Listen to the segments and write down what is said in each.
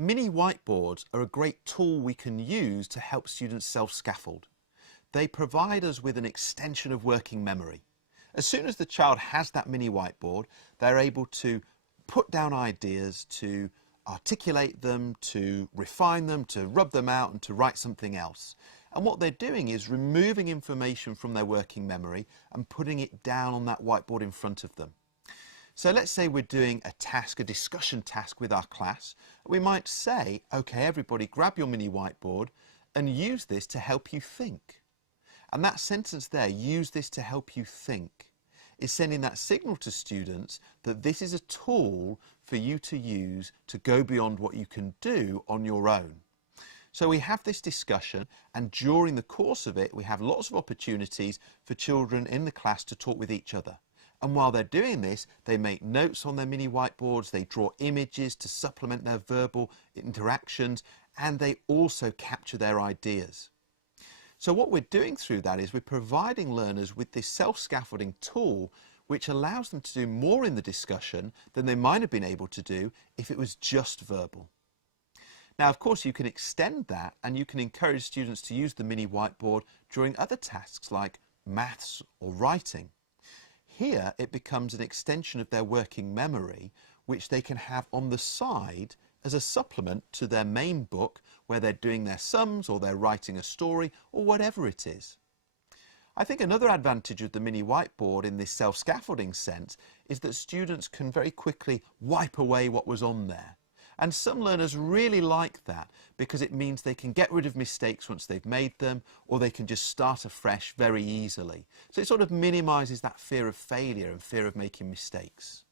Mini whiteboards are a great tool we can use to help students self-scaffold. They provide us with an extension of working memory. As soon as the child has that mini whiteboard, they're able to put down ideas, to articulate them, to refine them, to rub them out and to write something else. And what they're doing is removing information from their working memory and putting it down on that whiteboard in front of them. So let's say we're doing a task, a discussion task with our class. We might say, okay, everybody grab your mini whiteboard and use this to help you think. And that sentence there, use this to help you think, is sending that signal to students that this is a tool for you to use to go beyond what you can do on your own. So we have this discussion, and during the course of it, we have lots of opportunities for children in the class to talk with each other. And while they're doing this, they make notes on their mini whiteboards, they draw images to supplement their verbal interactions, and they also capture their ideas. So what we're doing through that is we're providing learners with this self-scaffolding tool which allows them to do more in the discussion than they might have been able to do if it was just verbal. Now, of course, you can extend that and you can encourage students to use the mini whiteboard during other tasks like maths or writing. Here, it becomes an extension of their working memory, which they can have on the side as a supplement to their main book where they're doing their sums or they're writing a story or whatever it is. I think another advantage of the mini whiteboard in this self-scaffolding sense is that students can very quickly wipe away what was on there. And some learners really like that because it means they can get rid of mistakes once they've made them, or they can just start afresh very easily. So it sort of minimises that fear of failure and fear of making mistakes.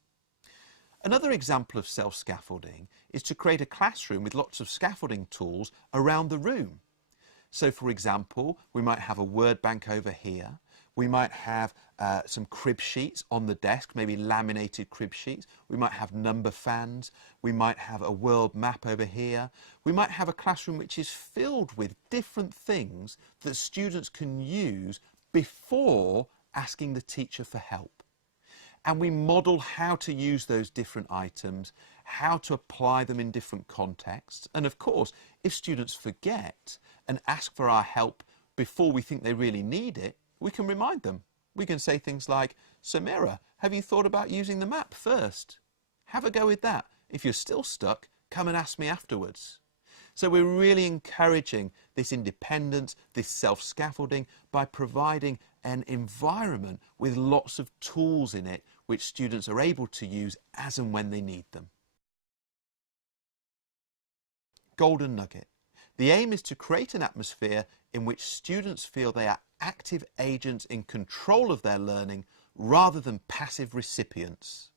Another example of self-scaffolding is to create a classroom with lots of scaffolding tools around the room. So for example, we might have a word bank over here. We might have some crib sheets on the desk, maybe laminated crib sheets. We might have number fans. We might have a world map over here. We might have a classroom which is filled with different things that students can use before asking the teacher for help. And we model how to use those different items, how to apply them in different contexts. And of course, if students forget and ask for our help before we think they really need it, we can remind them. We can say things like, Samira, have you thought about using the map first? Have a go with that. If you're still stuck, come and ask me afterwards. So we're really encouraging this independence, this self-scaffolding by providing an environment with lots of tools in it which students are able to use as and when they need them. Golden nugget. The aim is to create an atmosphere in which students feel they are active agents in control of their learning rather than passive recipients.